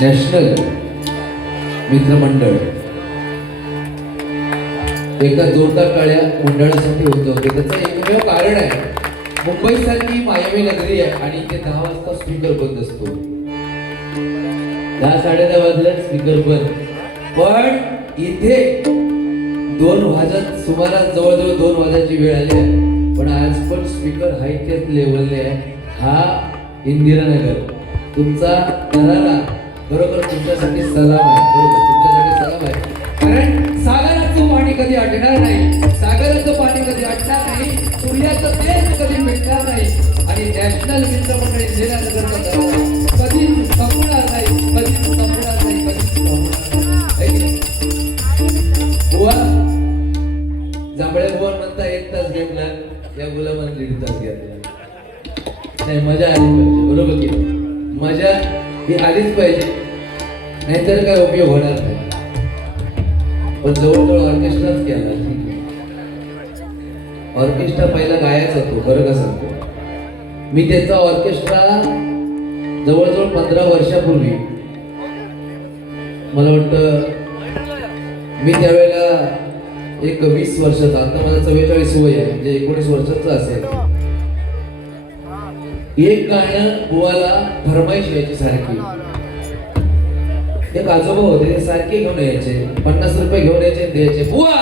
National मित्रमंडळ एकदा जोरदार टाळ्या मंडळासाठी होत होते. त्याचं एकमेव कारण आहे, मुंबईसारखी मायावी नगरी आहे आणि इथे 10 वाजता स्पीकर बंद असतो. 10-10:30 वाजले स्पीकर बंद. पण इथे 2 वाजत सुमारास जवळजवळ 2 वाजायची वेळ आली आहे, पण आज पण स्पीकर हाय तेच लेवलले आहे. हा इंदिरानगर तुमचा दरारा बरोबर तुमच्यासाठी सलाम आहे. बरोबर तुमच्यासाठी सलाम आहे. कारण सागराचं पाणी कधी आटणार नाही, सागराचं पाणी कधी आटणार नाही, सूर्याचं तेज कधी मिटणार नाही आणि नॅशनल मित्रमंडळ इंदिरानगरचा दरारा कधीच संपणार नाही, कधीच संपणार नाही, कधीच संपणार नाही. बुवा जांभळ्या बुवा म्हणता 1 तास घेतला, या गुलामाने 1.5 तास घेतला. नाही, मजा आली पाहिजे. बरोबर की मजा ही आलीच पाहिजे, नाहीतर काय उपयोग होणार नाही. पण जवळजवळ ऑर्केस्ट्राच केला. ऑर्केस्ट्रा पहिला गायचा तो, बरं का सांगतो मी. त्याचा ऑर्केस्ट्रा जवळजवळ 15 वर्षापूर्वी, मला वाटतं मी त्यावेळेला एक 20 वर्षाचा, आता मला 44 वय आहे, म्हणजे 19 वर्षाचा असेल. एक गाणं बुवाला फरमाईश यायची सारखी. एक आजोबा होते, ते सारखे घेऊन यायचे, 50 रुपये घेऊन यायचे, द्यायचे. बुवा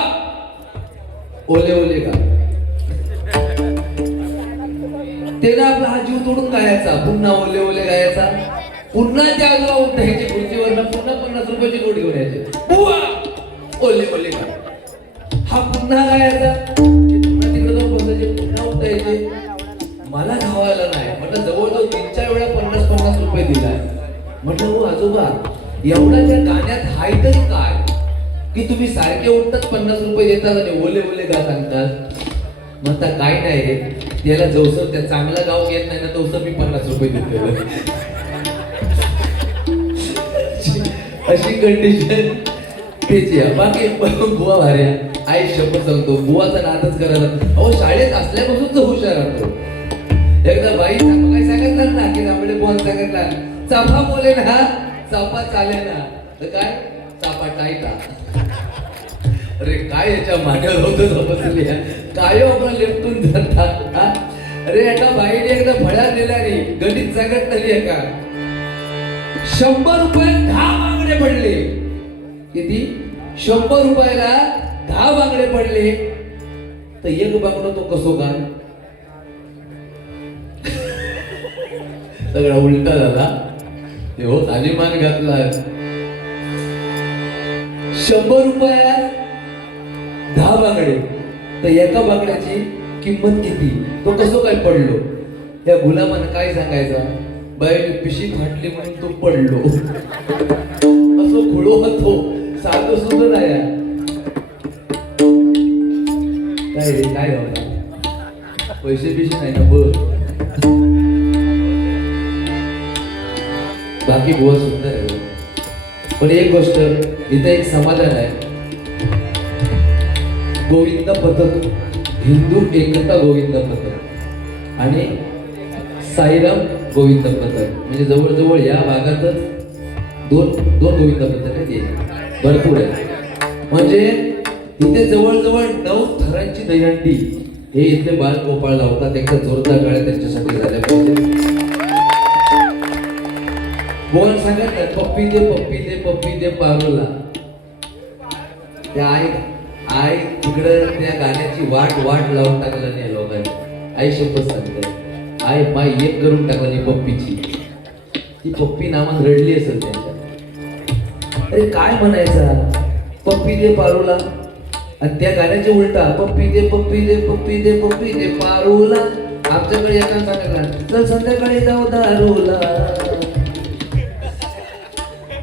ओले ओले गा. त्याला आपला हा जीव तोडून गायचा, पुन्हा ओले ओले गायचा, पुन्हा त्या आजोबा उठायचे खुर्चीवर, पुन्हा 50 रुपयाची नोट घेऊन यायचे. बुवा ओले ओले गा. हा पुन्हा गायचा, पुन्हा तिकडे जाऊन बसायचे, पुन्हा उठायचे. मला धावायला नाही, म्हटलं जवळजवळ 3-4 वेळा 50-50 रुपये दिलाय. म्हटलं हो आजोबा, एवढा त्या गाण्यात हाय तरी काय की तुम्ही सारखे उठतात, 50 रुपये देतात आणि ओले ओले गा सांगतात. म्हणता काय नाही रे, त्याला जवसर त्या चांगला गाव घेत नाही ना, तवसर मी 50 रुपये देतो. अशी कंडिशन त्याची आहे. बाकी बुवा भाऱ्या, आई शपथ सांगतो, बुवाचा नादच करायला. अहो शाळेत असल्यापासून तो हुशार राहतो. एकदा बाई काय सांगितलं ना की जांभळे बोल सांगितला, चाफा बोले ना चाफा चाले ना, तर काय चाफा टाईटा. अरे काय याच्या मांडीवर होतं समजली, काय आपण लेफ्टून धरतात. अरे एका बाईने एकदा फळ्या दिल्या नाही, गणित सांगत नाही आहे का, 100 रुपये 10 बांगडे पडले. किती? 100 रुपयाला 10 बांगडे पडले. तर एक बांगडो तो कसो का सगळा उलटा झाला. हो तालीमान घातला. 100 रुपयात 10 बांगडे, तर एका बांगड्याची किंमत किती, तो कसो काय पडलो. त्या गुलामानं काय सांगायचा, बाई पिशी फाटली म्हणून तो पडलो. असं खुळो होतो, साधं सुद्धा नाही. काय रे काय होता, पैसे बिशे नाही ना बघ. बाकी बुवा सुंदर आहे. पण एक गोष्ट इथं एक समाधान आहे, गोविंद पथक, हिंदू एकता गोविंद पथक आणि साईराम गोविंद पथक, म्हणजे जवळजवळ या भागातच दोन गोविंद पथक आहेत. भरपूर आहे. म्हणजे इथे जवळजवळ 9 थरांची दहीहंडी हे इथले बालगोपाळ लावतात. एकदा जोरदार गाड्या त्यांच्यासाठी झाल्या पाहिजे. बोल सांगत पप्पी दे पप्पी दे पप्पी दे पारूला. त्या आई तिकडं त्या गाण्याची वाट लावून टाकलं नाही लोकांनी. आई शपथ सांगते, आई माई एक करून टाकली पप्पीची. ती पप्पी नावात रडली असेल त्यांच्या. अरे काय म्हणायचा, पप्पी दे पारूला, आणि त्या गाण्याचे उलटा पप्पी दे पप्पी दे पप्पी दे पप्पी दे पारूला. आमच्याकडे एका सांगितला, चल संध्याकाळी जाऊ दारूला,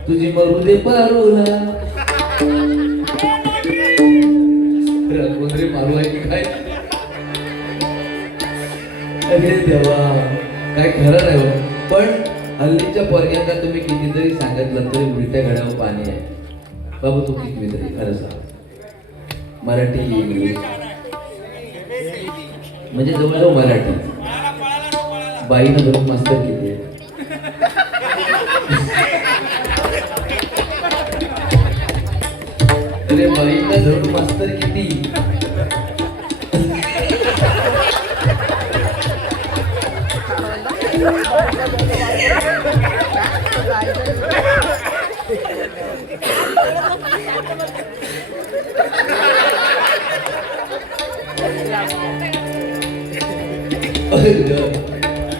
तुझी मरू दे पारूला. कोणतरी मारू आहे की काय. अरे देवा, काय खरं नाही. पण हल्लीच्या पोरग्यांना तुम्ही कितीतरी सांगितलं तरी उलट्या घड्यावर पाणी आहे. बाबा तू किती तरी खरं सांग, मराठी इंग्लिश म्हणजे जवळजवळ मराठी. बाईनं धरून मास्तर किती आहे. अरे बाईला धरून मास्तर किती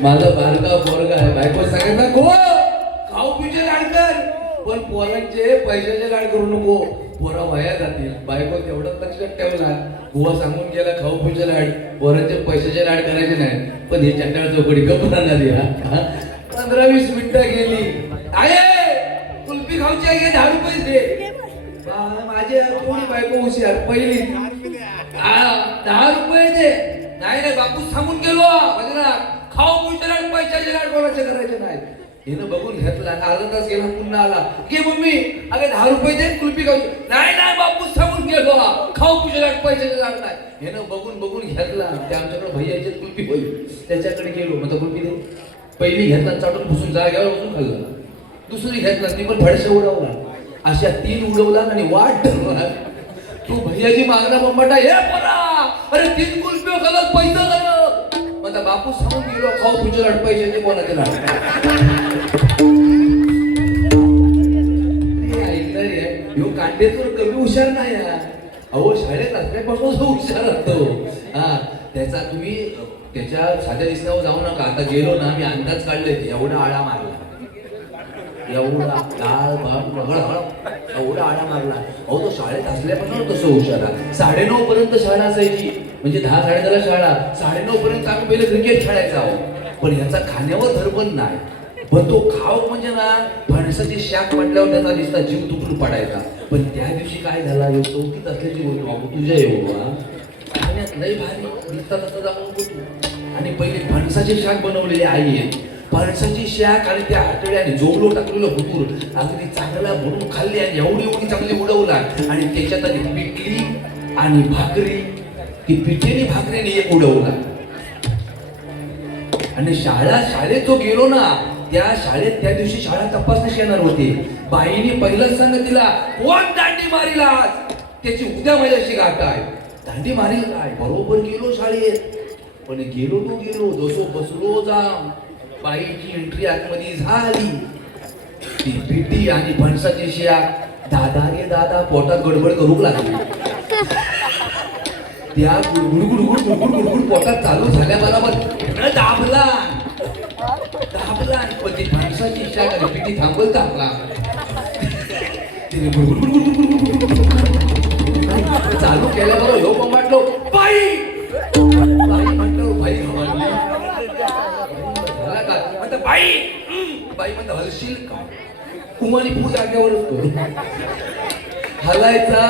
माझा बारका पोरगा आहे. बायको सगळ्यांना गो खाऊ पिचे लाड कर, पण पोरांचे पैशाचे लाड करू नको. पोरा वाया जातील. बायको तेवढंच लक्षात ठेवला. बुवा सांगून गेला खाऊ पिचे लाड, पोरांचे पैशाचे लाड करायचे नाही. पण हे चंडाळ चौकडी गप राहणार या. 15-20 मिनिटं गेली. आहे कुल्फी खाऊची आहे, 10 रुपये दे. माझे कोणी बायको हुशार पहिली 10 रुपये दे. नाही नाही बापू सांगून गेलो बघा, खाऊ पिचे लाड पैशाचे लाड कोणाचे करायचे नाही. हिनं बघून घेतला, अर्धा तास गेला, पुन्हा आला. घे मम्मी, अगं 10 रुपये दे कुल्फी खाऊ. नाही नाही बापू सांगून गेलो खाऊ पिचे लाड पैशाचे लाड नाही. हिनं बघून घेतला. ते आमच्याकडे भैयाचे कुल्फी होईल, त्याच्याकडे गेलो. मग कुल्फी दे. पहिली घेतला, चाटून पुसून जाग्यावर बसून खाल्लं. दुसरी घेतला, ती पण फडशे उडवला. अशा 3 उडवला आणि वाट ठरवला. तू भैयाची मागणा बंबाटा हे परा, अरे 3 कुल्फी खाल्लं पैसे झालं. मग बापू सांगून गेलो खाऊ पिचे लाड पैशाचे कोणाचे लाड. ह्यो कांडेचोर कमी हुशार नाही. अहो शाळेत असल्यापासून हुशार असतो. हा त्याचा तुम्ही त्याच्या साध्या दिसण्यावर जाऊ नका. आता गेलो ना, मी अंदाज काढले एवढा आळा मारला, एवढा डाळ भात एवढा आळा मारला. अहो तो शाळेत असल्यापासून तसं हुशार. 9:30 पर्यंत शाळा असायची, म्हणजे 10-10:30 शाळा. 9:30 पर्यंत आम्ही पहिले क्रिकेट खेळायचा आहोत. पण ह्याचा खाण्यावर धरबंद नाही. पण तो खाऊ म्हणजे ना, फणसाची शाक म्हटल्यावर त्याचा दिसता जीव तुकडून पडायचा. पण त्या दिवशी काय झाला, चौकीत असल्याची बोलतो बाबू तुझ्या येऊ खाण्यात लय भारी दिसता तसं जाऊन बोलतो. आणि पहिले फणसाची शाक बनवलेली आई आहे. फणसाची शाक आणि त्या आठवड्याने जोगलो टाकलेलं हुतूर अगदी चांगला भरून खाल्ली आणि एवढी चांगली उडवला. आणि त्याच्यात आली पिठली आणि भाकरी. ती पिठेनी भाकरीने एक उडवला. आणि शाळेत जो गेलो ना, त्या शाळेत त्या दिवशी शाळा तपासण्यास येणार होते. बाईने पहिलंच सांगितलं, कोण दांडी मारील आज, त्याची उद्या माझ्याशी गाठ आहे. दांडी मारील काय, बरोबर गेलो शाळेत. पण गेलो जसो बसलो जाम, बाईची एंट्री आतमध्ये झाली. ती पिठी आणि फणसाची शाक दादा रे दादा पोटात गडबड करूक लागली. त्या गुडगुड पोटात चालू झाल्या बरोबर दाबला. पण ती फणसाची शाक आणि पिठी थांबवत आपला. चालू केल्याबरोबर ह्यो पण वाटलो बाई म्हटलं, बाई बाई म्हणता हलशील का, कुमारी पू जागेवरच करू. हलायचा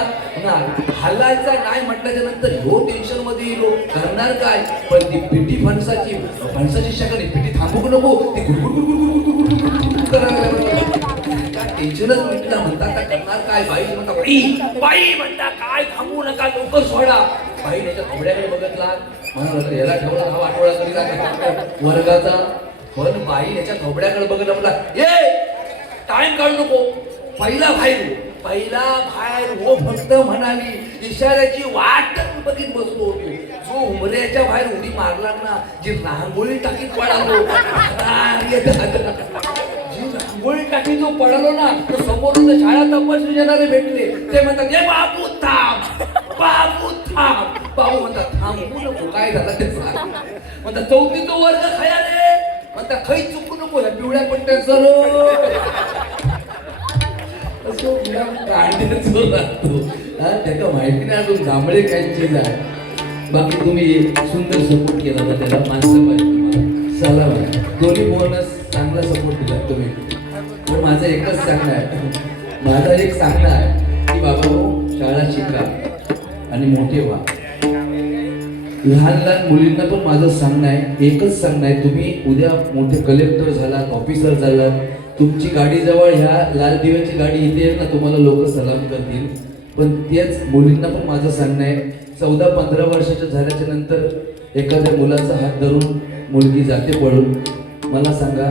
नाही म्हटल्याच्या नंतर ह्यो टेन्शन मध्ये येलो, करणार काय. पण ती पिठी फणसाची शाक आणि पिठी थांबू नको, ती गुडगुड टेन्शनच मिटला. म्हणता आता करणार काय. बाई म्हणता बाई म्हणता काय थांबू नका, लवकर सोडा. बाई त्याच्या थोड्याकडे बघतला, म्हणाला याला ठेवला हा वाटोळा करी वर्गाचा. पण बाई याच्या थोबड्याकडे बघत म्हणला, ये टाइम काढू नको, पहिला बाहेर हो फक्त म्हणाली. इशाऱ्याची वाट बघित बसलो होती. जो उमऱ्याच्या बाहेर उडी मारला ना, जी रांगोळी टाकीत पडालो, जी रांगोळी टाकी जो पडालो ना, तो समोरून शाळा तपासणी येणारे भेटले. ते म्हणतात हे बाबू थांब. बाबू म्हणतात थांबू नको, काय झालं ते सांग. म्हणतात 4थीचा वर्ग खाया रे. म्हणता खै चुकू नको, ह्या पिवळ्या पट्ट्या सर त्याला माहिती नाही अजून गांबळे काय चीज आहे. बाकी तुम्ही सुंदर सपोर्ट केला होता त्याला, माणसं पाहिजे चला. दोन्ही बोनस चांगला सपोर्ट दिला तुम्ही. पण माझं एकच सांगणं आहे, की बाबा शाळा शिका आणि मोठे व्हा. लहान मुलींना पण माझं सांगणं आहे, एकच सांगणं आहे, तुम्ही उद्या मोठे कलेक्टर झालात, ऑफिसर झालात, तुमची गाडी जवळ ह्या लाल दिव्याची गाडी इथे येईल ना, तुम्हाला लोक सलाम करतील. पण तेच मुलींना पण माझं सांगणं आहे, 14-15 वर्षाच्या झाल्याच्या नंतर एखाद्या मुलाचा हात धरून मुलगी जाते पळून, मला सांगा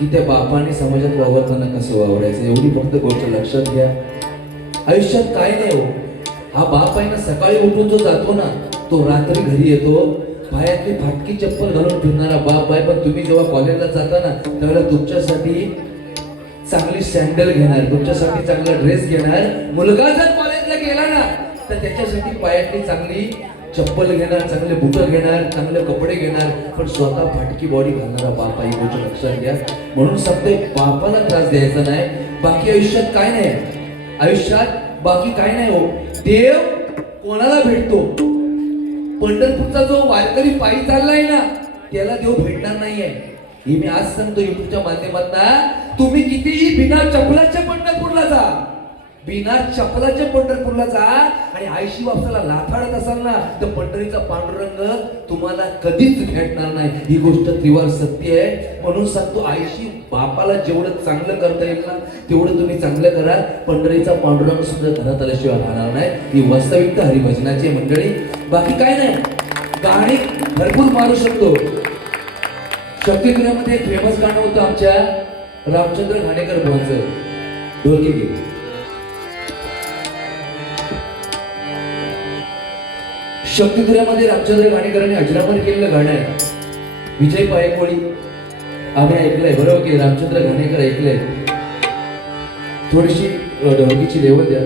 की त्या बापाने समाजात वावरताना कसं वावरायचं, एवढी फक्त गोष्ट लक्षात घ्या. आयुष्यात काय नाही हो, हा बाप आहे ना, सकाळी उठून जो जातो ना, तो रात्री घरी येतो, पायातली फाटकी चप्पल घालून फिरणारा बाप आहे. पण तुम्ही जेव्हा कॉलेजला जाता ना, त्यावेळेला तुमच्यासाठी चांगली सँडल घेणार, तुमच्यासाठी चांगला ड्रेस घेणार. मुलगा जर कॉलेजला गेला ना, तर त्याच्यासाठी पायातली चांगली चप्पल घेणार, चांगले बुटं घेणार, चांगले कपडे घेणार. पण स्वतः फाटकी बॉडी घालणारा बाप आहे, गोष्ट लक्षात घ्या. म्हणून सांगतोय, बापाला त्रास द्यायचा नाही. बाकी आयुष्यात काय नाही, आयुष्यात बाकी काय नाही हो. देव कोणाला भेटतो? पंढरपूरचा जो वारकरी पायी चाललाय ना, त्याला देव भेटणार नाहीये. हे मी आज सांगतो युट्यूबच्या माध्यमातून. तुम्ही कितीही बिना चपलाच्या पंढरपूरला जा, बिना चपलाच्या पंढरपूरला जा, आणि आयशी वापसाला लाथाडत असाल ना, तर पंढरीचा पांडुरंग तुम्हाला कधीच भेटणार नाही. ही गोष्ट त्रिवार सत्य आहे. म्हणून सांगतो, आयशी बापाला जेवढं चांगलं करता येईल ना, तेवढं तुम्ही चांगलं करा. पंढरीचा पांडुरंग सुद्धा घरात आल्याशिवाय राहणार नाही. ही वास्तविकता हरिभजनाची मंडळी. बाकी काय नाही. गाणी भरपूर मारू शकतो. शक्तिपुरामध्ये एक फेमस गाणं होतं आमच्या रामचंद्र घाणेकर भाऊंचं, ढोलकी गीत. शक्तिपुरामध्ये रामचंद्र घाणेकरांनी अजरामर केलेलं गाणं आहे. विजय पायकोळी आम्ही ऐकलंय, बरोबर की रामचंद्र घाणेकर ऐकलंय. थोडीशी ढोलकीची लेवल द्या.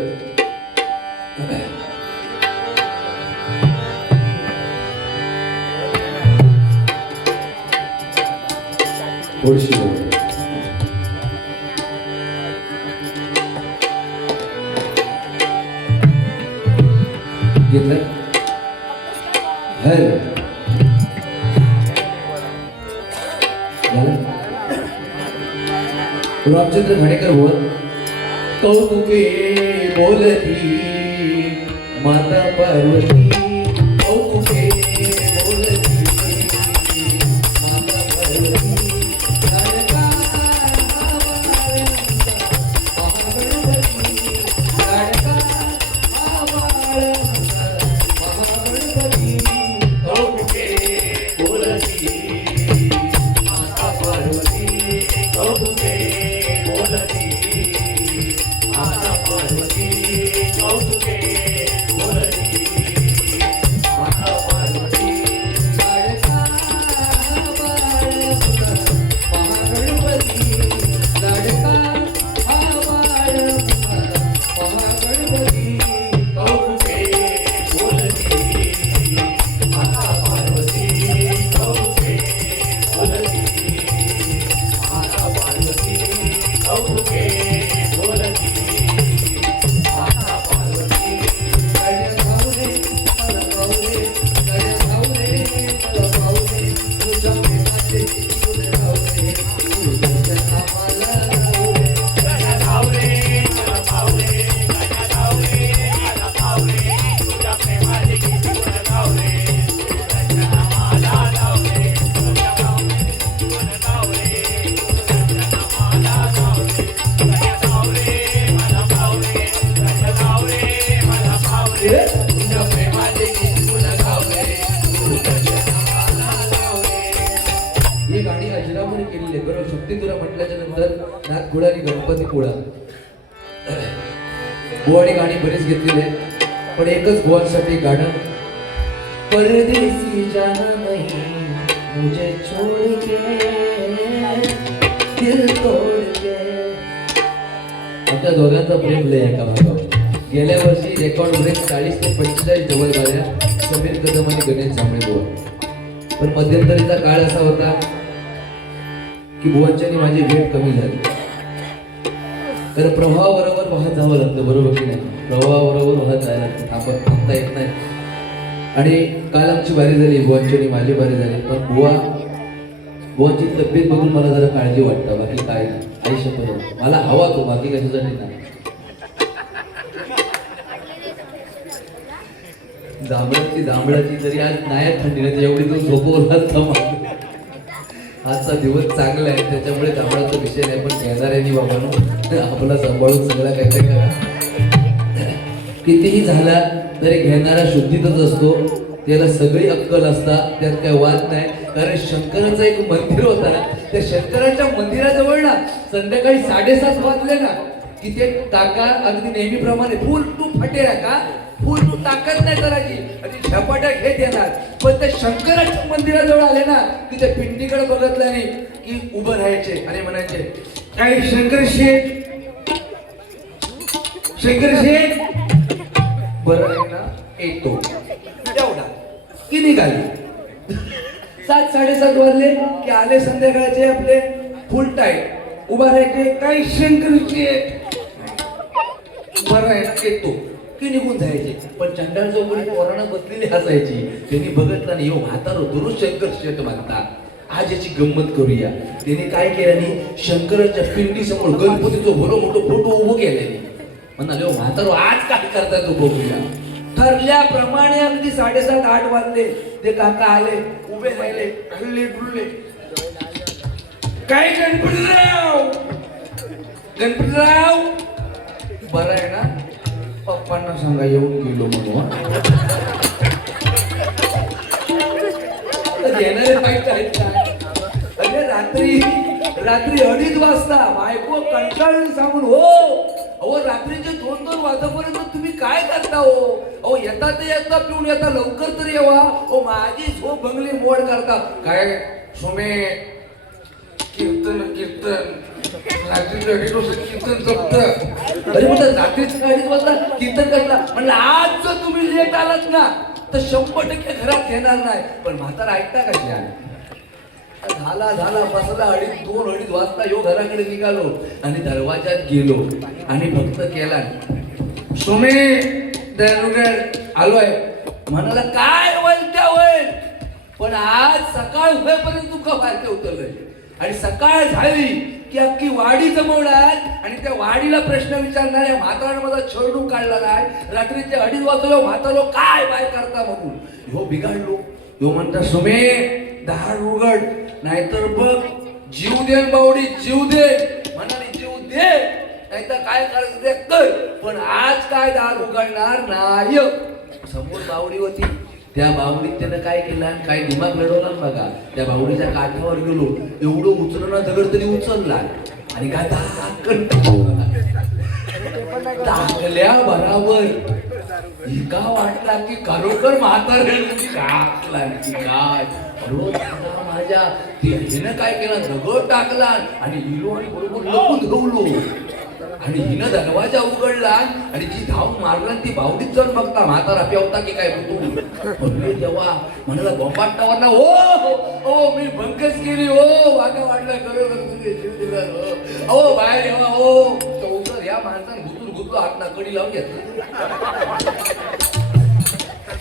थोडीशी लेवल घेतलं. रामचंद्र घाणेकर बोल. कौतुके बोलती माता पार्वती, कौतुके बोलती माता पार्वती. बुवाने गाणी बरीच घेतलेली आहेत, पण एकच बुवांसाठी गाणं. परदेसी जाना नहीं मुझे छोड़ के, दिल तोड़ के. आपल्या दोघांचा प्रेम लय एका भागावर. गेल्या वर्षी रेकॉर्ड ब्रेक 40 ते 45 डबल झाल्या समीर कदम आणि गणेश जांभळे बुवा. पण मध्यंतरीचा काळ असा होता की बुवांच्यानी माझी भेट कमी झाली. तर प्रवाहाबरोबर वाहत जावं लागतं, बरोबर की नाही? प्रवाहाबरोबर वाहत जायला लागतं, थांबता येत नाही. आणि काल आमची बारी झाली, बुवांची आणि माझी बारी झाली. पण बुवांची तब्येत बघून मला जरा काळजी वाटतं, बाकी काय आयुष्यात मला हवा तो, बाकी कशासाठी नाही. जांभळाची तरी आज नाही थंडी नाही, एवढी तो झोपवला. आजचा दिवस चांगला आहे त्याच्यामुळे जांभळाचा विषय नाही. पण घेणाऱ्यांनी बाबांनो आपला सांभाळून सगळा काहीतरी करा. कितीही झाला तरी घेणारा शुद्धीतच असतो, त्याला सगळी अक्कल असता, त्यात काही वाद नाही. कारण शंकराचं एक मंदिर होता, त्या शंकराच्या मंदिराजवळ संध्याकाळी 7:30 वाजले ना की ते काका अगदी नेहमीप्रमाणे फुल तू फटे का फुल तू ताकद नाही करायची आणि झपाट्या घेत येणार. पण ते शंकराच्या मंदिराजवळ आले ना की ते पिंडीकडे बघितलं नाही की उभं राहायचे आणि म्हणायचे काय शंकर शेठ बरं आहे ना येतो एवढा की निघाली. 7-7:30 वाजले की आले संध्याकाळचे आपले फुल टाईम उभा राहायचे काही शंकरचे बरं आहे ना येतो की निघून जायचे. पण चंडाळ चौकडी पोरांना बसलेली हसायची. त्यांनी बघितलं नाही हो म्हातारो दुरुस्त शंकर शेठ म्हणतात. आज याची गंमत करूया. त्याने काय केलं नाही शंकराच्या पिंडी समोर गणपतीचं भलो मोठं फोटो उभं केले. म्हणाले म्हातारो आज काय करताय तो बघूया. ठरल्याप्रमाणे अगदी 7:30-8 वाजले. ते काका आले उभे राहिले हल्ले डुलले काय गणपतीराव बरं आहे ना पप्पांना सांगा येऊन गेलो म्हणून. येणारे माहित आहेत का अरे रात्री 2:30 वाजता बायको कंटाळून सांगून हो अहो रात्रीचे 2-2 वाजेपर्यंत तुम्ही काय करता हो. अहो येता ते येता पिऊन येता लवकर तरी येवा. हो माझी झोप बंगली मोड करता काय सोमे कीर्तन रात्रीच्या कीर्तन जपत. अरे म्हटलं रात्रीच्या 2:30 वाजता कीर्तन करता म्हणलं आज जर तुम्ही लेट आलात ना तर 100% घरात घेणार नाही. पण म्हातारा ऐकता कशी आहे झाला बसला 2-2:30 वाजता यो घराकडे निघालो आणि दरवाजात गेलो आणि भक्त केला सोमे दरुगड आलोय म्हणाला काय वलत्या होईल. पण आज सकाळ होईपर्यंत तू का बाहेर उतरलंय आणि सकाळ झाली की अख्खी वाडी जमवणार आणि त्या वाडीला प्रश्न विचारणाऱ्या म्हातारानं माझा छळडून काढला नाही. रात्रीचे 2:30 वाजलो म्हातारो काय बाय करता म्हणून ह्यो बिघडलो. ह्यो म्हणता सोमे दार उघड नाहीतर बघ जीव दे बावडी जीव दे म्हणाली जीव दे नाहीतर काय करायचं ते कर. पण आज काय दार उघडणार नाही. समोर बावडी होती त्या बावडीत त्यानं काय केलं आणि काय दिमाग लढवला बघा. त्या बावडीच्या काठावर गेलो एवढं उचलणं दगड तरी उचलला आणि काय टाकल्या बराबर इका वाटला की खरोखर म्हाताऱ्याची काय माझ्या हिनं काय केलं दगड टाकला आणि हिरो आणि बरोबर लपून धावलो आणि हिनं दरवाजा उघडला आणि जी धाव मारला ती बावडीत जाऊन बघता म्हातारा पेवता की काय म्हणतो तेव्हा म्हणाला गोपाटावर ना हो मी बंकच केली हो वागा वाटला खरोखर तुम्ही जीव दिला हो बाहेर येवा हो चौसर या माणसाने गुतलो हातना कडी लावून घेतला.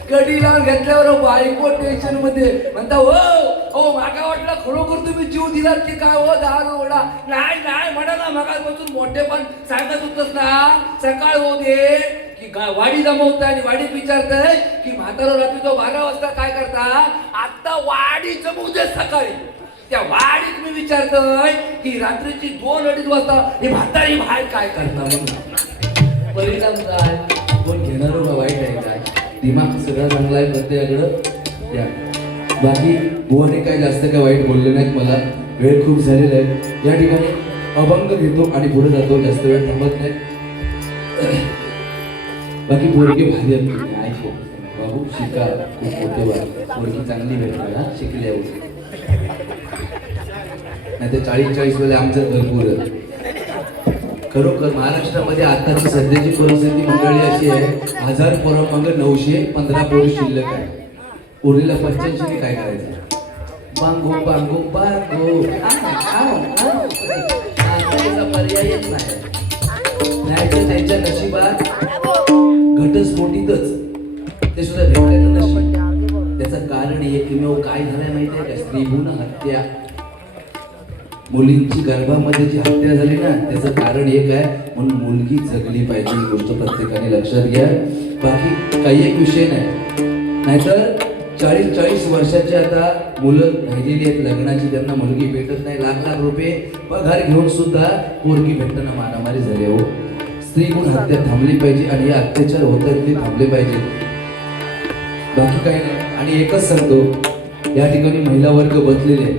कडी लावून घेतल्यावर बायको टेन्शन मध्ये म्हणता हो मागा वाटला खरोखर तुम्ही जीव दिलात की काय हो दार ओढा नाही म्हणाला मगापासून मोठे पण सांगत होतच ना सकाळ होऊ दे की वाडी जमवताय आणि वाडीत विचारताय की म्हातारा रात्री 12 वाजता काय करता. आता वाडी जमवू दे सकाळी त्या वाडीत मी विचारतोय की रात्रीची 2-2:30 वाजता ही म्हातारी बाहेर काय करता म्हणून. परिणाम काय कोण घेणार का वाईट आहे काय दिमाग सगळा चांगला आहे प्रत्येकाकडं या. बाकी बुवाने काय जास्त काय वाईट बोलले नाहीत. मला वेळ खूप झालेला आहे या ठिकाणी अभंग घेतो आणि पुढे जातो जास्त वेळ थांबत नाही. बाकी पोरगी भारी ऐकतो बाबू शिका खूप मोठे बा पोरगी चांगली भेटली हा शिकली आहे नाही तर 40-40 वेळेला आमचं भरपूर. खरोखर महाराष्ट्रामध्ये आताची सध्याची परिस्थिती मंडळी अशी आहे 1000 पोरं मग 915 पोरं शिल्लक आहे. उरलेल्या 85 काय करायचं बांगो बांगो बांगो पर्यायच नाही. नाहीतर त्यांच्या नशिबात घटस्फोटीतच ते सुद्धा भेटल्याचं नशीब. त्याचं कारण एकमेव काय झालंय माहिती आहे का स्त्रीभ्रूण हत्या. मुलींची गर्भामध्ये जी हत्या झाली ना त्याचं कारण एक आहे म्हणून मुलगी जगली पाहिजे ही गोष्ट प्रत्येकाने लक्षात घ्या. बाकी काही एक विषय नाही. नाहीतर 40-40 वर्षाची आता मुलं राहिलेली आहेत लग्नाची त्यांना मुलगी भेटत नाही. लाख रुपये पगार घेऊन सुद्धा पोरगी भेटताना मारामारी झाली हो. स्त्रीभ्रूण हत्या थांबली पाहिजे आणि हे अत्याचार होतात ते थांबले पाहिजे. बाकी काही नाही. आणि एकच सांगतो या ठिकाणी महिला वर्ग बसलेले आहे.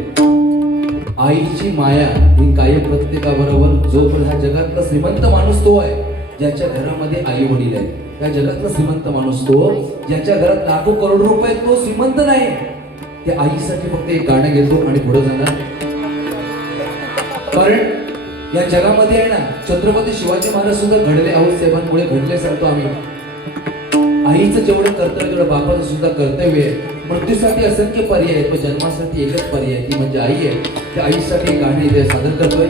आईची माया ही कायम प्रत्येकावर बरोबर जोपर्यंत हा जगातला श्रीमंत माणूस तो आहे ज्याच्या घरामध्ये आई वडील आहे. या जगातला श्रीमंत माणूस तो ज्याच्या घरात लाखो करोड रुपये, तो श्रीमंत नाही. त्या आईसाठी फक्त एक गाणं घेतो आणि पुढे जाणार. कारण या जगामध्ये आहे ना, छत्रपती शिवाजी महाराज सुद्धा घडले आहोत साहेबांमुळे घडले सांगतो आम्ही. आईचं जेवढं कर्तव्य तेवढं बापाचं सुद्धा कर्तव्य आहे. मृत्यूसाठी असंख्य पर्याय आहेत, पण जन्मासाठी एकच पर्याय ती म्हणजे आई आहे. त्या आईसाठी गाणे इथे सादर करतोय.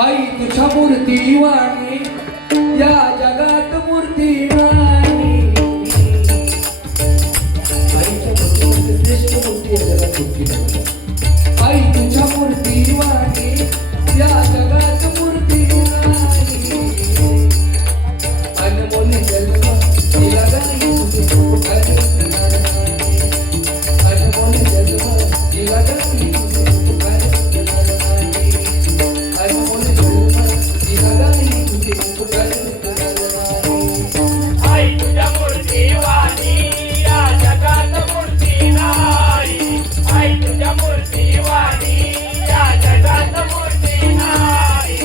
आई तुझ्या मूर्ती वाणी या जगात मूर्ती नाही. आईच्या मूर्तीमध्ये श्रेष्ठ मूर्ती या जगात मूर्ती नाही. आई तुझ्या मूर्ती वाणी या जगात मूर्ती नाही. अनमोल जन्म दिला गाई तुझे पुकार करणार नाही. अनमोल जन्म दिला गाई तुझे पुकार करणार नाही. अनमोल जन्म दिला गाई तुझे पुकार करणार नाही. आई तुझ्या मूर्ती वाणी या जगात मूर्ती नाही. आई तुझ्या मूर्ती वाणी या जगात मूर्ती नाही.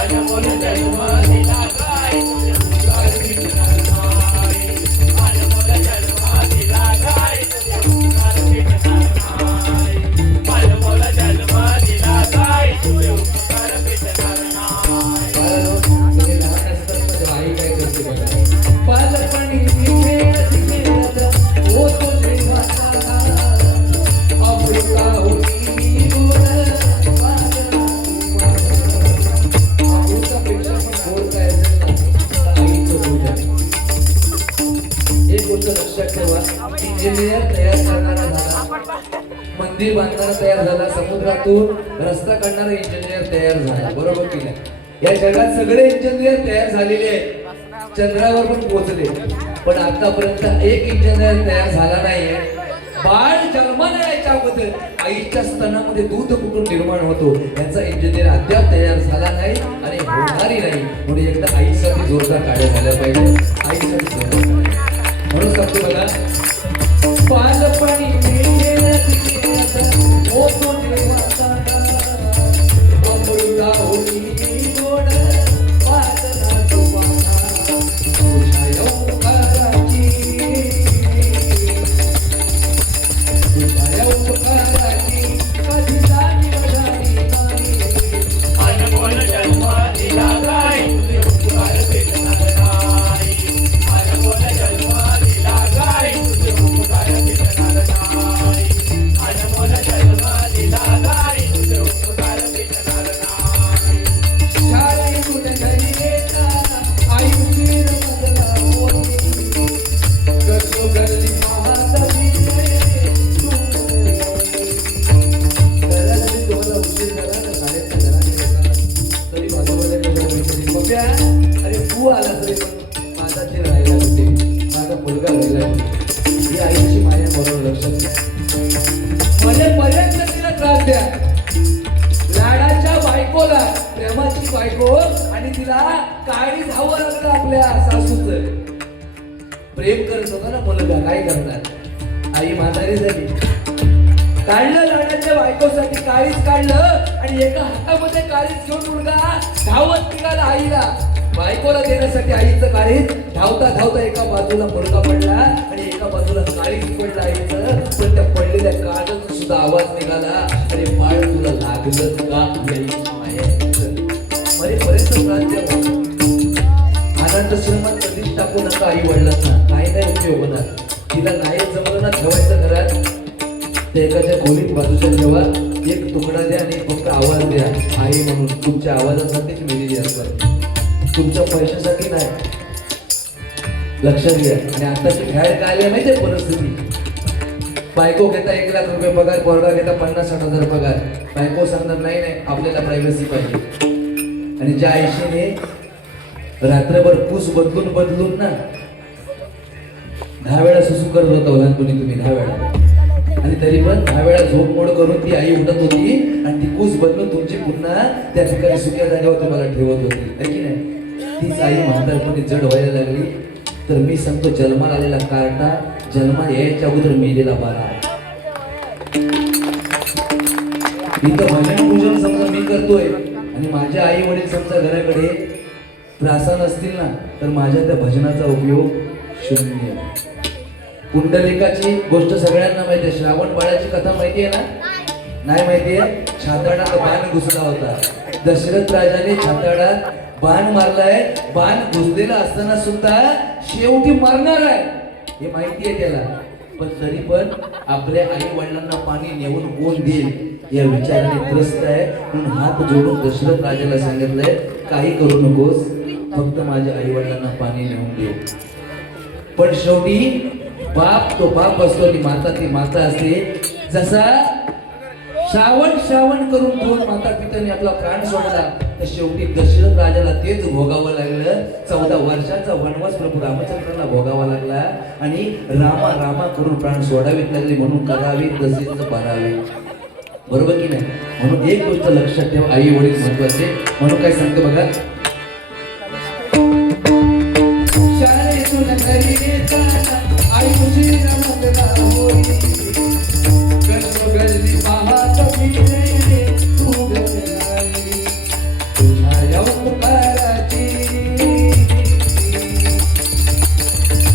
अनमोल जन्म दिला गाई तुझे पुकार करणार नाही. अनमोल जन्म दिला गाई तुझे पुकार करणार नाही. अनमोल जन्म दिला गाई तुझे पुकार करणार नाही. तुम्ही लहान असताना आई काय करते बघा. बालपणी मी खेळत खेळत होतो जेव्हा अमृता होती गोड माझ्या. अमृतापेक्षा पण गोड काय असेल ना, आईचं दूध आहे. एक गोष्ट लक्षात ठेवा, इंजिनियर तयार करणारा झाला, मंदिर बांधणारा तयार झाला, समुद्रातून रस्ता काढणारा इंजिनियर तयार झाला, बरोबर की नाही. या जगात सगळे इंजिनियर तयार झालेले आहेत, चंद्रावर पण पोहोचले, पण आतापर्यंत एक इंजिनियर तयार झाला नाहीये. बाळ जन्माला यायच्या अगोदर आईच्या स्तनामध्ये दूध कुठून निर्माण होतो याचा इंजिनियर अद्याप तयार झाला नाही आणि होणारही नाही. म्हणून एकदा आईसाठी जोरदार काढ्या झाल्या पाहिजे. आईसाठी जोरदार म्हणून सांगतो बघा. बालपणी मी खेळत खेळत होतो जेव्हा अमृता होती गोड वादना तुम्हाला. तुझ्या यौवनाची कधी जाणी बघावी नाही. अनमोल जन्म दिला गाई तुझे पुकार करणार नाही. अनमोल जन्म दिला गाई तुझे पुकार करणार नाही. अनमोल जन्म दिला गाई तुझे पुकार करणार नाही. शाळेतून घरी येताना आई उशीर बदला होती. गरजो गरली महादेवी तुम्हाला उशीर झाला ना, शाळेतल्या घरात येताना तरी बाजूला पप्या अरे तू आला तरी पण माझा ते राहिला होते, माझा मुलगा राहिला होते. ही आईची माया बरोबर लक्षात घ्या. मरेपर्यंत तिला त्रास द्या. लाडाच्या बायकोला, प्रेमाची बायको, आणि तिला काळी धावं लागलं आपल्या सासूचं. प्रेम करत होता ना मुलगा, काय करणार, आई म्हातारी झाली, काढलं लाडाच्या बायकोसाठी काळीच काढलं आणि एका हातामध्ये काळीच घेऊन मुलगा धावत निघाला आईला, बायकोला देण्यासाठी. आईचं काळीच धावता धावता एका बाजूला मुलगा पडला आणि एका बाजूला काळीच पडलं आईचं. पण त्या पडलेल्या काळात सुद्धा आवाज निघाला, अरे बाळ तुला लागलं का मरेपर्यंत त्रास द्यावा. आनंद श्रीमंत कधीच टाकू नका आई वडिलांना, काही नाही उपयोग होणार. तिला नाही जमलं ना ठेवायचं घरात, ते एखाद्या खोलीत बाजूच्या ठेवा, एक तुकडा द्या आणि फक्त आवाज द्या आई म्हणून. तुमच्या आवाजासाठीच मिळेली असतात, तुमच्या पैशासाठी नाही. लक्षात घ्या. आणि आताची फॅड काय आली माहिती आहे परिस्थिती. बायको घेता 1 लाख रुपये पगार, पोरगा घेता 50-60 हजार पगार. बायको सांगणार नाही नाही आपल्याला प्रायव्हसी पाहिजे. आणि ज्या आईशीने रात्रभर पूस बदलून बदलून ना 10 वेळा सुसू करत होता लहानपणी तुम्ही, 10 वेळा, आणि तरी पण 10 वेळा झोप मोड करून ती आई उठत होती आणि ती कूस बदलून तुमची पुन्हा त्या ठिकाणी सुक्या जागेवर तुम्हाला ठेवत होती, है की नाही. तीच आई म्हातारपणी जड व्हायला लागली तर मी सांगतो जन्माला आलेला कार्टा जन्मा यायच्या अगोदर मेलेला बारा. इथं भजन पूजन समजा मी करतोय आणि माझे आई वडील समजा घराकडे त्रासा नसतील ना तर माझ्या त्या भजनाचा उपयोग शून्य. कुंडलिकाची गोष्ट सगळ्यांना माहिती आहे. श्रावण बाळाची कथा माहिती आहे ना? नाही माहिती आहे? छाताडात बाण घुसला होता. दशरथ राजाने छाताडात बाण मारलाय. बाण घुसलेला असताना सुद्धा शेवटी मारणार आहे हे माहिती आहे त्याला. पण तरी पण आपल्या आई वडिलांना पाणी नेऊन कोण देईल या विचाराने त्रस्त आहे. म्हणून हात जोडून दशरथ राजाला सांगितलंय काही करू नकोस, फक्त माझ्या आई वडिलांना पाणी नेऊन दे. पण शेवटी बाप तो बाप असतो आणि माता ती माता असते. जसा श्रावण करून दोन माता पित्याने आपला प्राण सोडला तर शेवटी दशरथ राजाला तेच भोगावं लागलं. 14 वर्षाचा वनवास प्रभू रामचंद्राला भोगावा लागला आणि रामा करून प्राण सोडावेच लागले. म्हणून करावे तसेच करावे. बरोबर की नाही? म्हणून एक गोष्ट लक्षात ठेवा, आई वडील महत्वाचे. म्हणून काय सांगतो बघा, शाळेतून घरी येताना आई तुझी रमतला होई, गजबजली पाहत फिरे तू गजराई,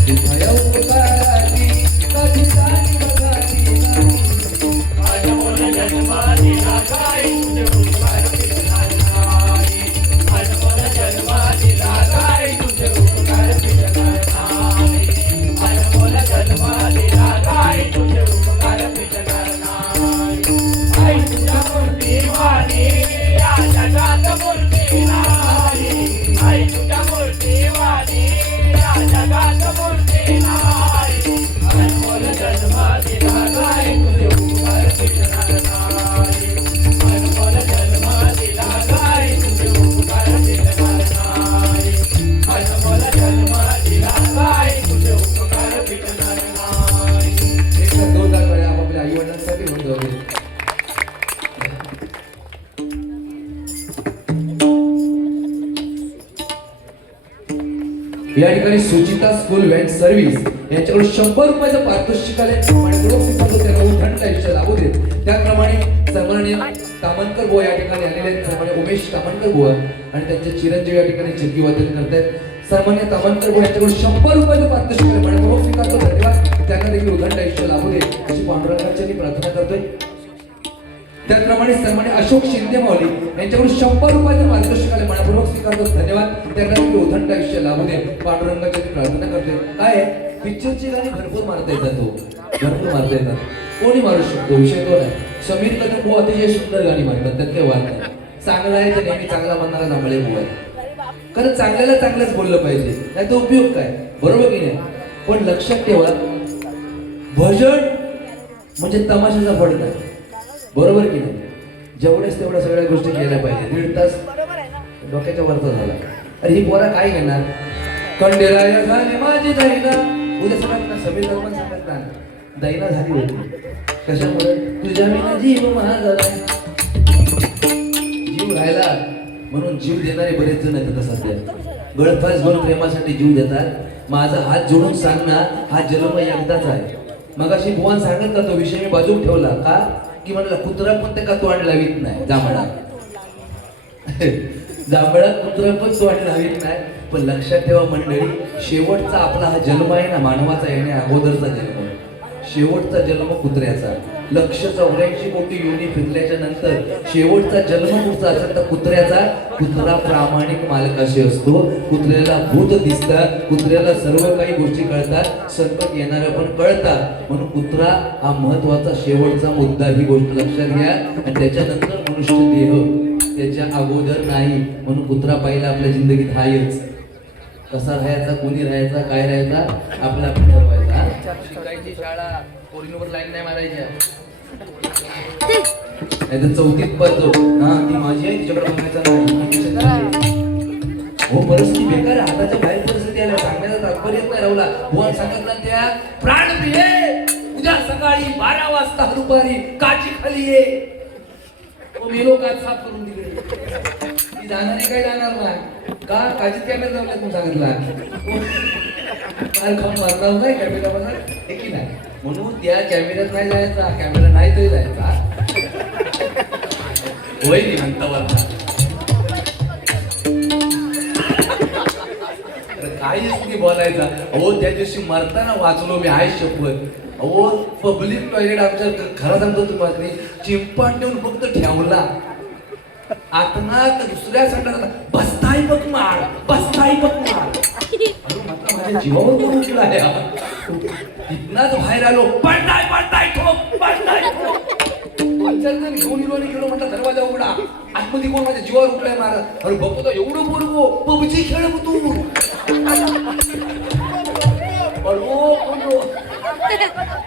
तुझ्या उपकाराची कधी जाणी बघाली नाही. अनमोल जन्म दिला काय तुझे उपकार फिरणार नाही. अनमोल जन्म दिला काय तुझे उपकार फिरणार नाही. अनमोल जन्म दिला काय तुझे उपकार फिरणार नाही. आई तुझ्या मूर्तीवाणी या जगात मूर्ती नाही. आई तुझ्या मूर्तीवाणी या जगात मूर्ती नाही. अनमोल जन्म दिला काय तुझे उपकार फिरणार नाही. अनमोल जन्म दिला काय तुझे उपकार फिरणार नाही. अनमोल जन्म दिला काय तुझे उपकार फिरणार नाही. एकदा जोरदार टाळ्या आपापल्या आई वडिलांसाठी होऊन जाऊ. या ठिकाणी सुचिता स्कूल व्हॅन सर्व्हिस यांच्याकडून 100 रुपयाचं पारितोषिक आले. त्यांना उद्धंड आयुष्य लाभू देत. त्याचप्रमाणे सन्माननीय तामणकर बुवा या ठिकाणी आलेले आहेत. सन्माननीय उमेश तामणकर बुवा आणि त्यांचे चिरंजीव या ठिकाणी चिक्की वादन करतायत. सन्माननीय तामणकर बुवा यांच्याकडून 100 रुपयाचं पारितोषिक आले. मनपूर्वक स्वीकारतो. धन्यवाद. त्यांना देखील उद्धंड आयुष्य लाभू दे अशी पांडुरंगाची प्रार्थना करतोय. त्याचप्रमाणे सन्माननीय अशोक शिंदे माऊली यांच्याकडून 100 रुपयाचं पारितोषिक आले. मनपूर्वक स्वीकारतो. धन्यवाद. त्यांना देखील उद्धंड आयुष्य लाभू दे पांडुरंगाची प्रार्थना करतोय. काय आहे, पिक्चरची गाणी भरपूर मारता येतात. भरपूर मारता येतात. कोणी मारू शकतो, विषय तो नाही. समीर कदम बुवा अतिशय सुंदर गाणी म्हणतात, त्यात काही वाद नाही. चांगला आहे तर नेहमी चांगला म्हणणारा जांभळे बुवा आहे. कारण चांगल्याला चांगलंच बोललं पाहिजे, नाही तर उपयोग काय? बरोबर की नाही? पण लक्षात ठेवा, भजन म्हणजे तमाशाचा फड नाही. बरोबर की नाही? जेवढेच तेवढ्या सगळ्या गोष्टी केल्या पाहिजे. 1.5 तास डोक्याच्या वरचा झाला. अरे ही पोरा काय घेणार? कंडेराय झाली माझी दैना. उद्या सांगत ना, समीर कदम सांगत ना, दैना झाली होती. कशामुळे? तुझ्या विना जीव माझा जीव राहिला म्हणून जीव देणारे बरेच जण आहेत सध्या. गळफास घेऊन प्रेमासाठी जीव देतात. माझा हात जोडून सांग ना, हा जन्म एकदाच आहे. मग अशी भुवन सांगत का तो विषय मी बाजूक ठेवला का की म्हणला कुत्रा पण ते का तोंड लावीत नाही. जांभळा जांभळा कुत्रा पण तोंड लावीत नाही. पण लक्षात ठेवा मंडळी, शेवटचा आपला हा जन्म आहे ना, मानवाचा येण्या अगोदरचा जन्म, शेवटचा जन्म कुत्र्याचा. 184 कोटी योनी फिरल्याच्या नंतर शेवटचा जन्म कुठचा असेल तर कुत्र्याचा. कुत्रा प्रामाणिक मालकाशी असतो. कुत्र्याला भूत दिसतात, कुत्र्याला सर्व काही गोष्टी कळतात, संकट येणाऱ्या पण कळतात. म्हणून कुत्रा हा महत्वाचा शेवटचा मुद्दा. ही गोष्ट लक्षात घ्या. आणि त्याच्यानंतर मनुष्य देह, त्याच्या अगोदर नाही. म्हणून कुत्रा पहिला आपल्या जिंदगीत हायच. कसा राहायचा, कोणी राहायचा, काय राहायचा, आपला आपण ठरवायचा. शिकायची शाळा, पोरींवर लाईन नाही मारायच्या. नाही तर 4थीत पडतो हा ती माझी आहे, तिच्याकडे बघायचा नाही. हो, परिस्थिती बेकार आहे. हाताच्या बाहेर परिस्थिती आल्या. सांगण्याचा तात्पर्यच नाही राहुला. बुवा सांगत ना, त्या प्राण प्रिये उद्या सकाळी 12 वाजता दुपारी काची खाली ये. मेलो काच साफ करून दिले. ती जाणार आहे काय जाणार नाही का? काचीत कॅमेरा लावला तू सांगितला काय खाऊन मारणार नाही कॅमेरा बघा की नाही. म्हणून त्या कॅमेऱ्यात नाही जायचा. कॅमेरा नाही तरी जायचा. होय निघंतावर काहीच नाही बोलायचा. अहो त्या दिवशी मरताना वाचलो मी, आहे शपथ. अहो पब्लिक टॉयलेट आमच्या खरं सांगतो तुम्हाला, चिंपाट नेऊन फक्त ठेवला आतना दुसऱ्या संडासात बसताय बघ मार, बसताय बघ मार. म्हटलं माझ्या जीवावर उठला आहे. तिथनाच बाहेर आलो, पडताय पडताय ठोक, पडताय ठोक. घेऊन गेलो, म्हटलं दरवाजा उघडा, आतमध्ये कोण माझ्या जीवावर उठलाय मार. अरे बघतो तर एवढं बोलवो, पबजी खेळ तू.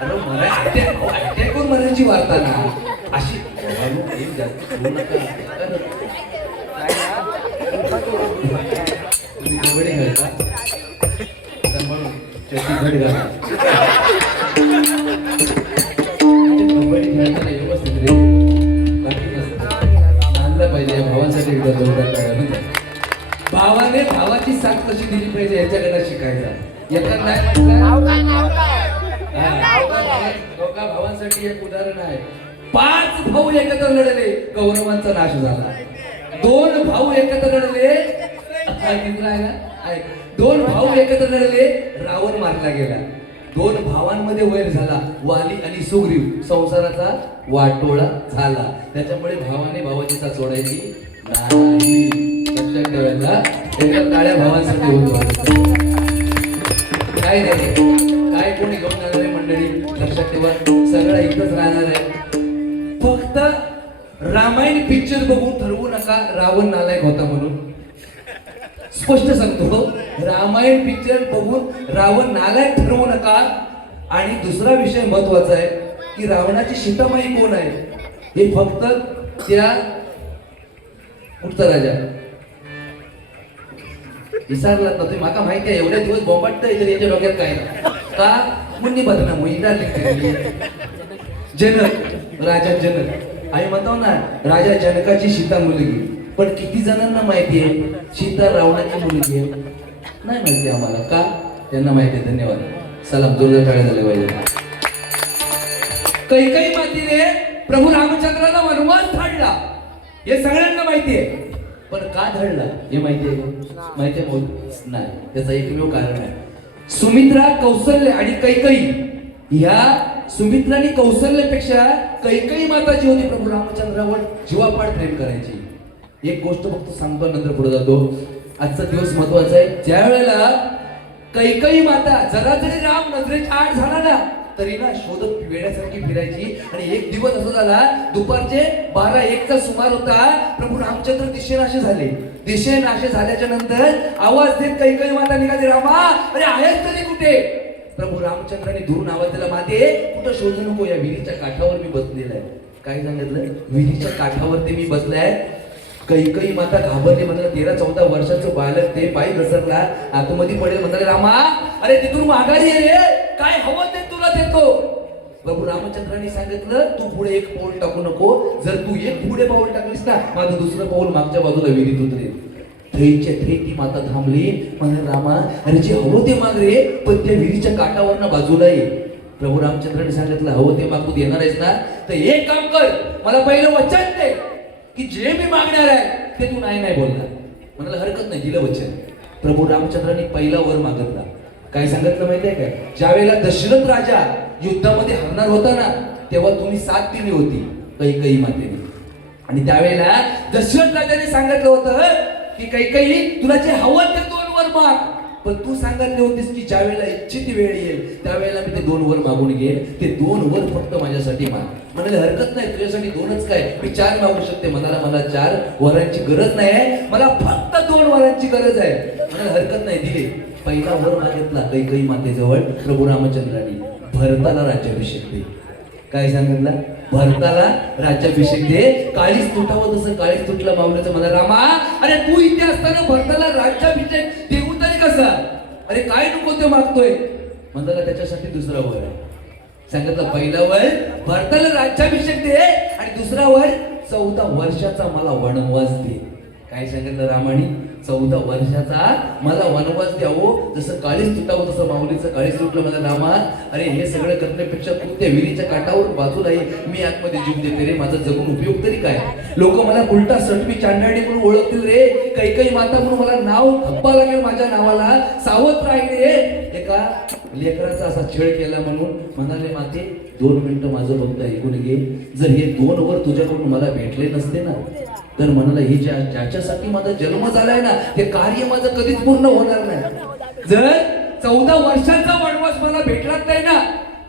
अरे मला अटॅक करून मरायची वार्ता ना अशी. तुम्ही कबड्डी खेळता म्हणून कबड्डी खेळताना व्यवस्थित रे, बाकी मानलं पाहिजे. भावांसाठी भावाने भावाची साथ कशी दिली पाहिजे याच्याकडे शिकायचा. एका नाही म्हटलं दोघा भावांसाठी एक उदाहरण आहे. 5 भाऊ एकत्र लढले, कौरवांचा नाश झाला. 2 भाऊ एकत्र लढले, 2 भाऊ एकत्र लढले, रावण मारला गेला. 2 भावांमध्ये वैर झाला, वाली आणि सुग्रीव. संसाराचा वाटोळा झाला. त्याच्यामुळे भावाने भावाची साथ सोडायची नाही. लक्षात ठेवायचा. एका काळ्या भावांसाठी होतो. काय नाही, काय कोणी घेऊन जाणार आहे मंडळी, लक्षात ठेवा. सगळं इथंच राहणार आहे. फक्त रामायण पिक्चर बघून ठरवू नका रावण नालायक होता म्हणून. स्पष्ट सांगतो, रामायण पिक्चर बघून रावण नालायक ठरवू नका. आणि दुसरा विषय महत्वाचा आहे की रावणाची सीतामाई कोण आहे हे फक्त त्या कुठचा राजा विसरला ना तुम्ही. माका माहिती आहे एवढ्या दिवस बोंबाटतंय तर याच्या डोक्यात काय का मुन्नी बदना मुईदा लिखते. जनक, राजा जनक. आम्ही म्हणतो ना राजा जनकाची सीता मुलगी, पण किती जणांना माहिती आहे सीता रावणाची मुलगी आहे? नाही माहिती आम्हाला. का? त्यांना माहिती आहे. धन्यवाद. सलाम, जोरदार टाळ्या झाले पाहिजे. कैकई मातीने प्रभू रामचंद्राला वनवास धाडला हे सगळ्यांना माहिती आहे, पण का धडला हे माहिती आहे? माहिती आहे नाही. त्याचं एकमेव कारण आहे. सुमित्रा, कौशल्य आणि कैकई. या सुमित्रा आणि कौशल्यापेक्षा कैकई माता जी होती प्रभू रामचंद्रावर जीवापाड प्रेम करायची. एक गोष्ट फक्त सांगतो, नंतर पुढे जातो. आजचा दिवस महत्वाचा आहे. ज्या वेळेला कैकई माता जरा जरी राम नजरेच्या आड झाला ना तरी ना शोधत वेड्यासारखी फिरायची. आणि एक दिवस असं झाला, दुपारचे 12-1चा सुमार होता. प्रभू रामचंद्र दिशेनाशे झाले. दिशेनाशे झाल्याच्या नंतर आवाज देत कैकई माता निघाली, रामा अरे आहेस तरी कुठे? प्रभू रामचंद्राने दुरून आवाज दिला, माते कुठं शोधू नको, या विहिरीच्या काठावर मी बसलेला आहे. काय सांगितलं? विहिरीच्या काठावरती मी बसलाय. कैकई माता घाबरली. म्हणाला 13-14 वर्षाचं बालक ते पायी घसरला, आतमध्ये पडेल. म्हणाले, रामा अरे तिथून माघारी ये रे, काय हवं ते तुला देतो. प्रभू रामचंद्रांनी सांगितलं, तू पुढे एक पाऊल टाकू नको. जर तू एक पुढे पाऊल टाकलीस ना, माझं दुसरं पाऊल मागच्या बाजूला विहिरीत उतरेल. थैच्या थै ती माता थांबली. म्हणाले, रामा अरे जे हवं ते माग रे, पण त्या विहिरीच्या काठावरनं बाजूला ये. प्रभू रामचंद्रांनी सांगितलं, हवं ते माग तू देणार आहेस ना, तर एक काम कर, मला पहिलं वचन दे की जे मी मागणार आहे ते तू नाही नाही बोलणार. म्हणाला हरकत नाही, दिलं वचन. प्रभू रामचंद्रांनी पहिला वर मागितला. काय सांगितलं माहिती आहे काय? ज्यावेळेला दशरथ राजा युद्धामध्ये हरणार होता ना, तेव्हा तुम्ही साथ दिली होती कैकई मातेने. आणि त्यावेळेला दशरथ राजाने सांगितलं होतं की कैकई तुला जे हवं ते 2 वर माग, पण तू सांगितले होतेस की ज्या वेळेला इच्छित वेळ येईल त्यावेळेला मी ते 2 वर मागून घेईन. ते 2 वर फक्त माझ्यासाठी माग. म्हणाले हरकत नाही, तुझ्यासाठी 2च काय, मी 4 मागू शकते. मला 4 वरांची गरज नाही आहे, मला फक्त 2 वरांची गरज आहे. म्हणाले हरकत नाही, दिले. पहिला वर मागितला कैकई मातेजवळ. प्रभू रामचंद्रांनी भरताला राज्याभिषेक दे. काय सांगितलं? भरताला राज्याभिषेक दे. काळीच तुटावं तसं काळीच तुटलं मावल्याचं. मला रामा अरे तू इथे असताना भरताला राज्याभिषेक देऊ तरी कसा? अरे काय नको ते मागतोय? म्हणताना त्याच्यासाठी दुसरा वर आहे. सांगितलं पहिला वर भरताला राज्याभिषेक दे आणि दुसरा वर 14 वर्षाचा मला वनवास दे. काय सांगितलं रामाने? 14 वर्षाचा मला वनवास द्यावो, जसं काळीच तुटावं तसं माऊलीचं काळीच तुटलं मला रामा. अरे हे सगळं करण्यापेक्षा तू त्या विहिरीच्या काठावर बाजूला ये, मी आतमध्ये जीव देते रे, माझा जगून उपयोग तरी काय? लोक मला उलटा सटवी चांडाळी म्हणून ओळखतील रे, काही माता म्हणून मला नाव धप्पा लागेल माझ्या नावाला. सावध राहील रे. एका लेकराचा असा छळ केला म्हणून म्हणाले, माते 2 मिनिटं माझं फक्त ऐकून घे. जर हे 2 वर तुझ्याकडून मला भेटले नसते ना, तर म्हणाला हे ज्याच्यासाठी माझा जन्म झालाय ना, ते कार्य माझं कधीच पूर्ण होणार नाही. जर 14 वर्षांचा वनवास मला भेटलाच नाही ना,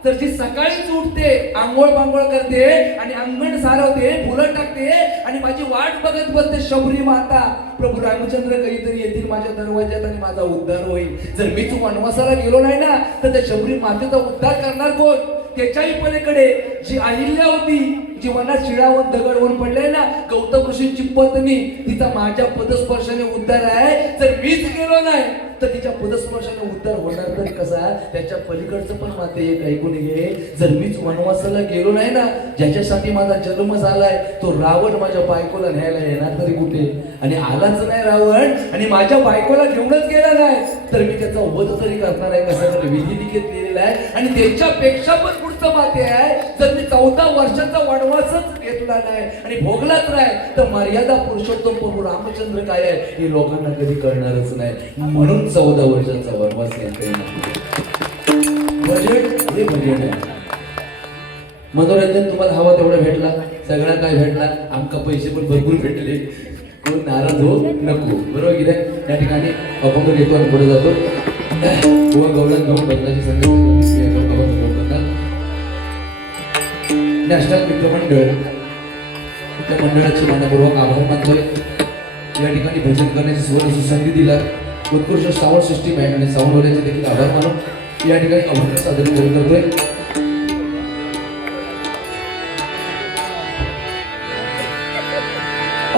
तर जी सकाळीच उठते, आंघोळ पांघोळ करते आणि अंगण सारवते, फुलं टाकते आणि माझी वाट बघत बसते शबरी माता, प्रभू रामचंद्र कधीतरी येतील माझ्या दरवाज्यात आणि माझा उद्धार होईल. जर मीच वनवासाला गेलो नाही ना, तर त्या शबरी मातेचा उद्धार करणार कोण? त्याच्याही पलीकडे जी अहिल्या होती, जी वनात शिळावर दगडवर पडले ना, गौतम ऋषींची पत्नी, तिचा माझ्या पदस्पर्शाने उद्धार आहे. जर मीच गेलो नाही तर तिच्या पदस्पर्शाने उद्धार होणार तरी कसा? त्याच्या पलीकडचं पण माते एक ऐकून घे. जर मीच वनवासाला गेलो नाही ना, ज्याच्यासाठी माझा जन्म झालाय, तो रावण माझ्या बायकोला न्यायला येणार तरी कुठे? आणि आलाच नाही रावण आणि माझ्या बायकोला घेऊनच गेला नाही, तर मी त्याचा वध तरी करणार आहे. कसं तर विधी निकेत लिहिलेला आहे. आणि त्याच्यापेक्षा पण पुढचं माते आहे, जर मी 14 वर्षाचा वनवासच घेतला नाही आणि भोगलाच नाही, तर मर्यादा पुरुषोत्तम प्रभू रामचंद्र काय आहे हे लोकांना कधी कळणारच नाही. म्हणून 14 वर्षाचा वनवास घेतोय. बजेट हे बजेट आहे. मनोरंजन तुम्हाला हवा तेवढा भेटला, सगळा काय भेटला, आमका पैसे पण भरपूर भेटले, कोण नाराज हो नको, बरोबर की नाही? या ठिकाणी अभंग घेतो आणि पुढे जातो. गवळण घेऊन बदलाची संगत नॅशनल मित्रमंडळ, त्या मंडळाचे मनपूर्वक आभार मानतोय. या ठिकाणी भजन करण्याची सुवर्ण संधी दिला. उत्कृष्ट सावळ सिस्टीम आहे आणि सावळवाल्याचे देखील आभार मानून या ठिकाणी अभंग सादरीकरण करतोय.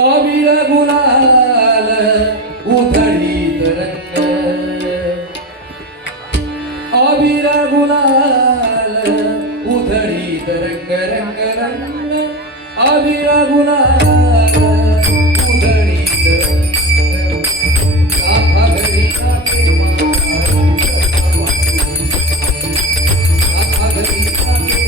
अबीर गुलाल उधळीत रंग, अबीर गुलाल उधळीत रंग रंग रंग, अबीर गुलाल उधळीत रंग, काका घरी काके काका घरी काके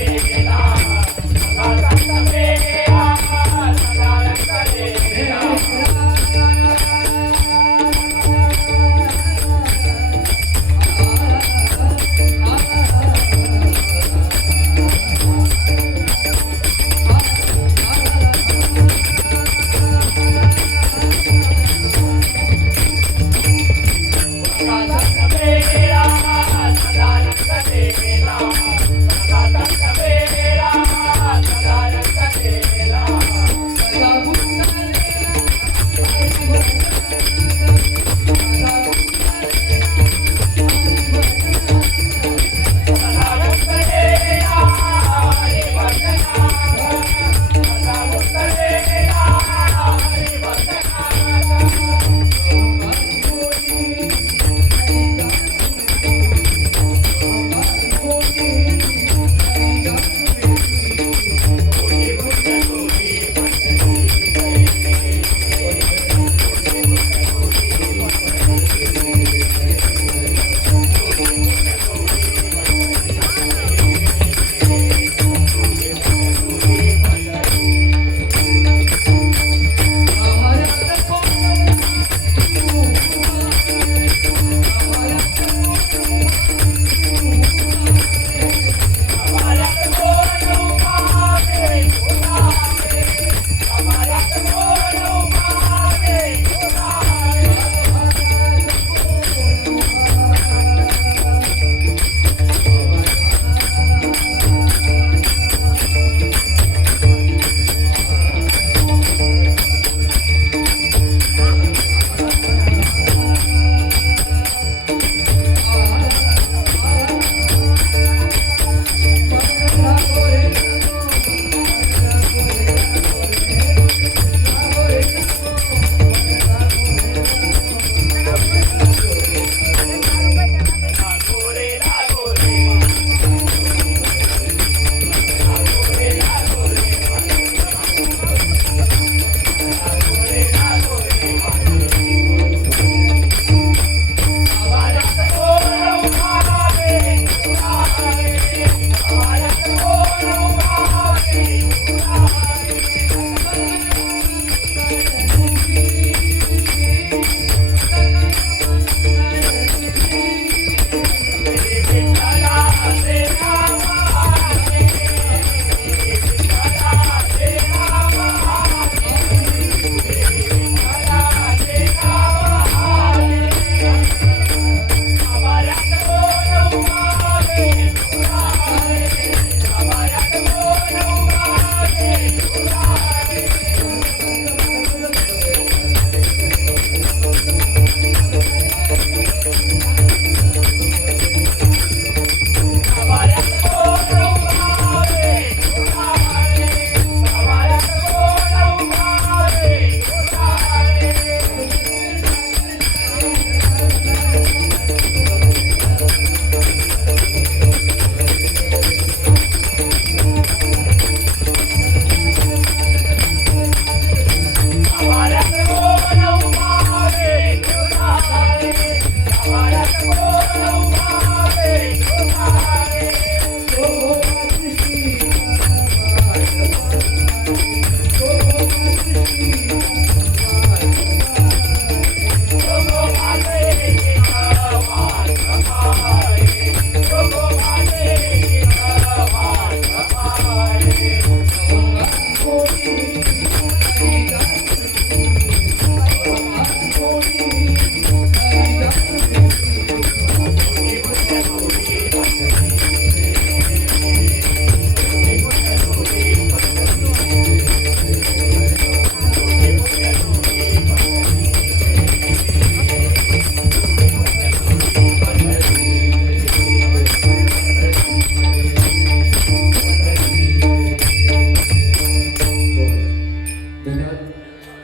देवेला सदा संत वेला सदा रंग देवेला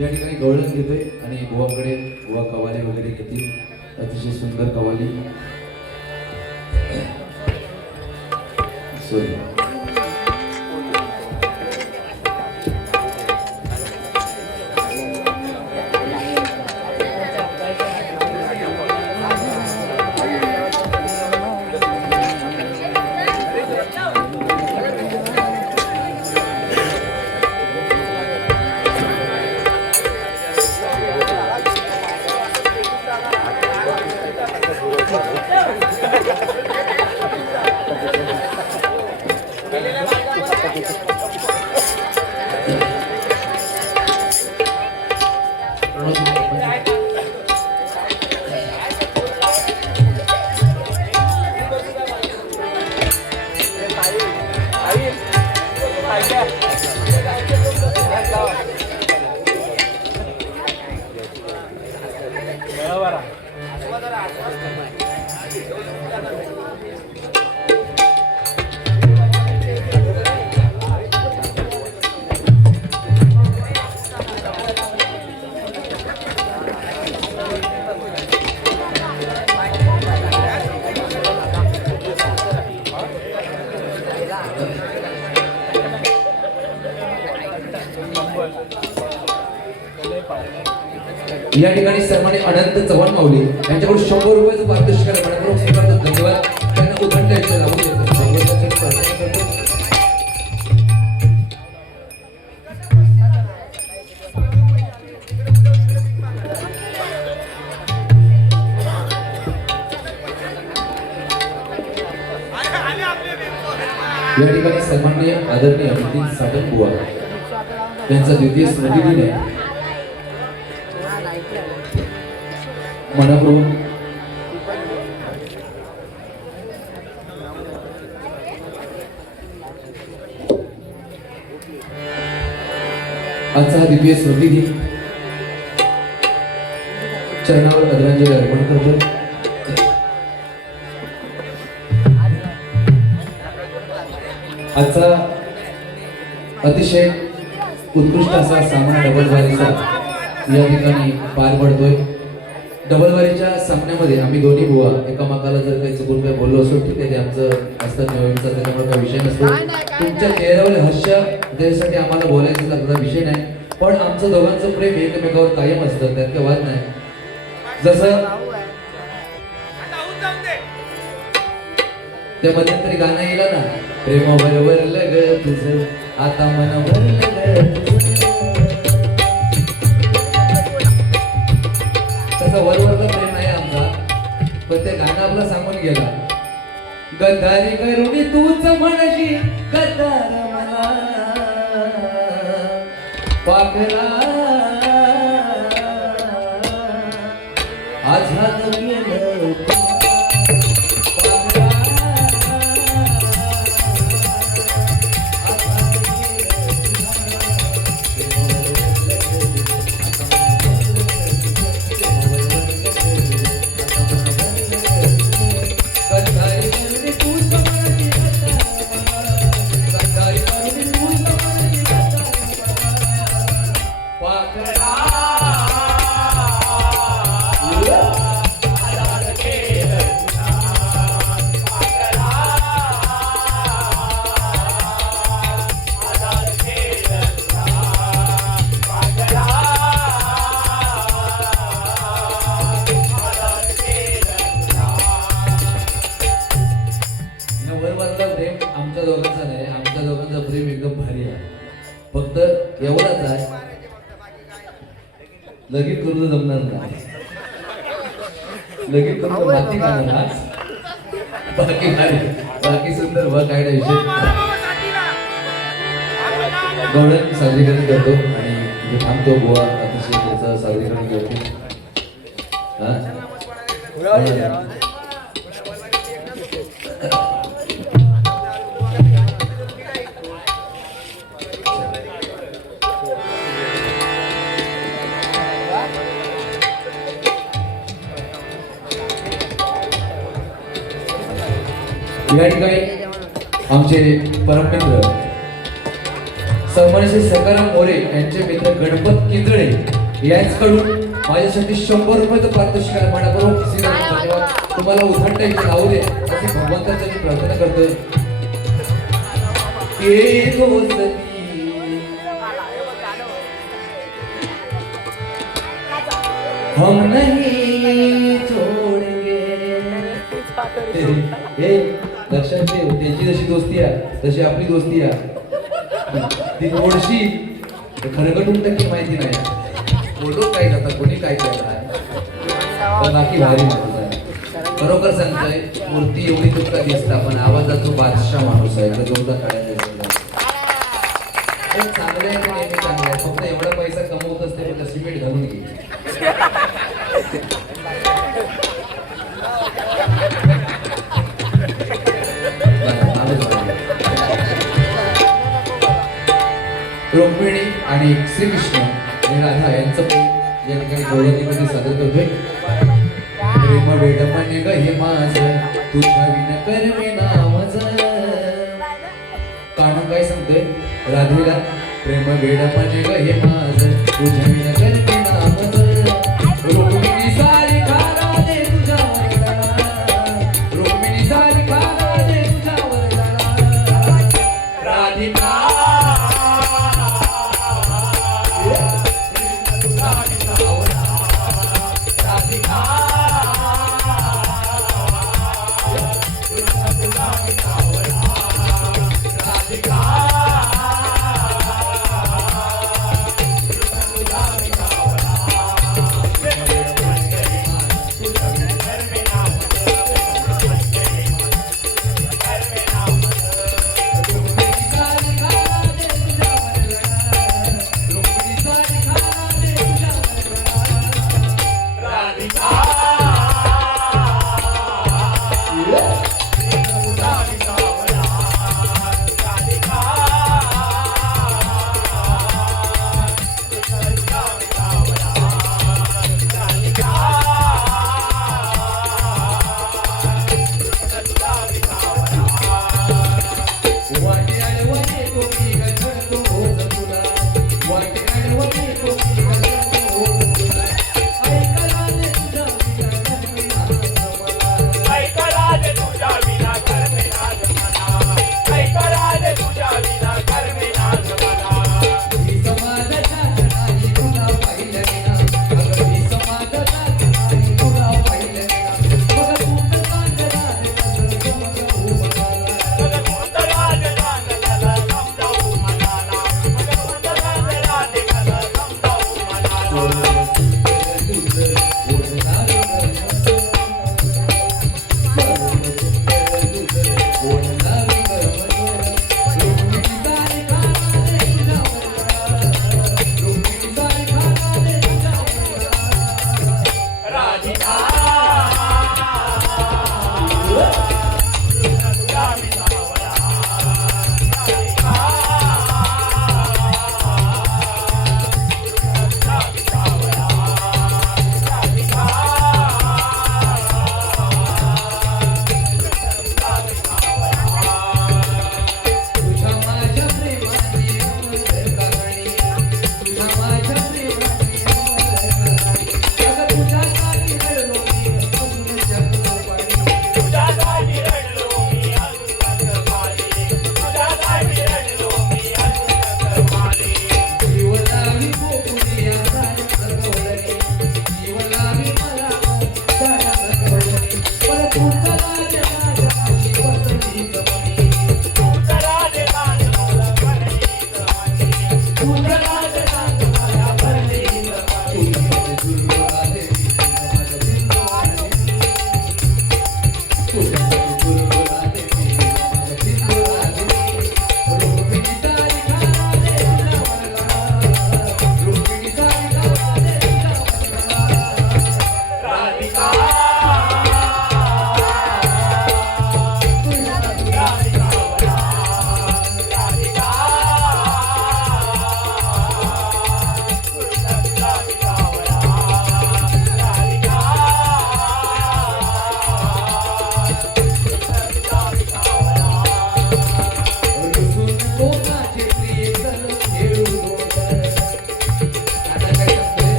या ठिकाणी गवळण घेतोय आणि बुवाकडे बुवा कवाली वगैरे घेतील. अतिशय सुंदर कवाली. सॉरी या ठिकाणी सन्मान्य अनंत चव्हाण माऊली यांच्याकडून 100 रुपयाचं पारितोषिक आहे. मनपूर्वक स्वीकारतो. धन्यवाद. त्यांना उदंड इथे लावून देतो. भगवंताची प्रार्थना करतो. या ठिकाणी सन्माननीय आदरणीय नितीन साटम बुवा त्यांचा द्वितीय स्मृतिदिन आहे. मनपूर्वक आजचा हा द्वितीय स्मृतिदिन चरणावर आदरांजली अर्पण करतो. आजचा अतिशय उत्कृष्ट असा सामना डबलवारीचा या ठिकाणी पार पडतोय. डबलवारीच्या सामन्यामध्ये आम्ही दोन्ही बुवा एकामेकाला जर काही चुकून काही बोललो असो ठीक आहे, ते आमचं असतं नेहमीचं, त्याच्यामुळे काही विषय नसतो. तुमच्या चेहऱ्यावर हास्य त्यासाठी आम्हाला बोलायचं लागला विषय नाही, पण आमचं दोघांचं प्रेम एकमेकावर कायम असतं, त्यात काही वाद नाही. जसं त्या मध्यंतरी गाणं येईल ना, प्रेम भरलं ग तुझं आता मन भरलं ग तुझं, तसं वरवरलं प्रेम आहे आमचा, पण ते गाणं आपलं सांगून गेला. गद्दारी करून तूच म्हणशी गद्दार मला पाखरा आझाद केलं आमच्या दोघांचा नाही, आमच्या दोघांचा प्रेम एकदम भारी आहे. फक्त एवढाच आहे, लगेच करून जमणार नाही, लगेच करून माती खाणार, बाकी भारी, बाकी सुंदर बघ काय नाही विषय. गौरव सादरीकरण करतो आणि इथे थांबतो. बुवा अतिशय त्याचं सादरीकरण करतो. या ठिकाणी आमचे परममित्र सन्माननीय सकाराम मोरे यांचे मित्र गणपत किंजळे यांच्याकडून माझ्यासाठी 100 रुपयाचं पारितोषिक आहे. मनापूर्वक धन्यवाद. तुम्हाला उद्घाटन इथे राहू दे अशी भगवंताची मी प्रार्थना करतोय. हम नहीं छोडेंगे. लक्षात ठेव, त्यांची जशी दोस्ती आहे तशी आपली दोस्ती आहे. ती थोडीशी खरकटून टक्के माहिती नाही, बोलू काय जातात कोणी काय करणार, पण बाकी भारी माणूस आहे. बरोबर सांगतोय, मूर्ती एवढी तुमका दिसता पण आवाजाचा बादशाह माणूस आहे. तर तुमचा काढायला चांगलं आहे, नेहमी चांगलं आहे. फक्त एवढा पैसा कमवत असते पण सिमेंट घालून घे. रुक्मिणी आणि श्रीकृष्ण आणि राधा यांचं या ठिकाणी गौरवतीमध्ये सादर करतोय. प्रेम वेडपणे ग हे माझं तुझ्या विन करविना माझं. कानं काय सांगतोय राधेला, प्रेम वेडपणे ग हे माझं तुझ्या विन करविना माझं. रुक्मिणी सारी खारा दे तुझ्या वरदाना, रुक्मिणी सारी खारा दे तुझ्या वरदाना. राधिका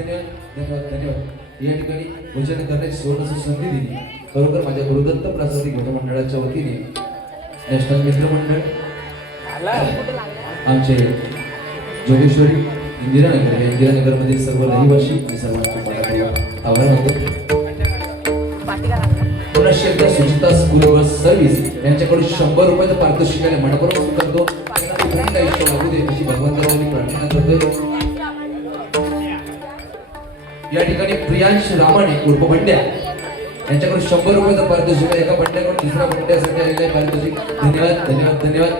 धन्यवाद धन्यवाद धन्यवाद. या ठिकाणी भोजन करण्याची सुवर्ण संधी दिली. खरोखर माझ्या गुरुदत्त प्रसादी गट मंडळाच्या वतीने नॅशनल मित्र मंडळ आमचे जोगेश्वरी इंदिरानगर या इंदिरानगरमधील सर्व रहिवासी आणि सर्वांचे आभार मानतो. पुनश्च एकदा सुचिता स्कूल बस सर्व्हिस यांच्याकडून 100 रुपयाचं पारितोषिकाने मनपूर्वक करतो. त्यांना आयुष्य लागू दे अशी भगवंतांनी प्रार्थना करतोय. या ठिकाणी प्रियांश रामाने उर्फ बंड्या यांच्याकडून 100 रुपयाचं पारितोषिक एका बंड्याकडून दुसऱ्या बंड्यासाठी आलेलं आहे पारितोषिक. धन्यवाद धन्यवाद धन्यवाद.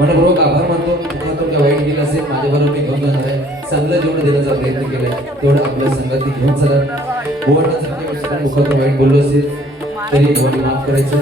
मनपूर्वक आभार मानतो. मुखातून काय वाईट गेलं असेल माझ्याबरोबर मी घेऊन जाणार आहे. चांगलं जेवढं देण्याचा प्रयत्न केलाय तेवढं आपल्या संघात घेऊन चला. मुखातून वाईट बोललो असेल तरी माफ करायचं.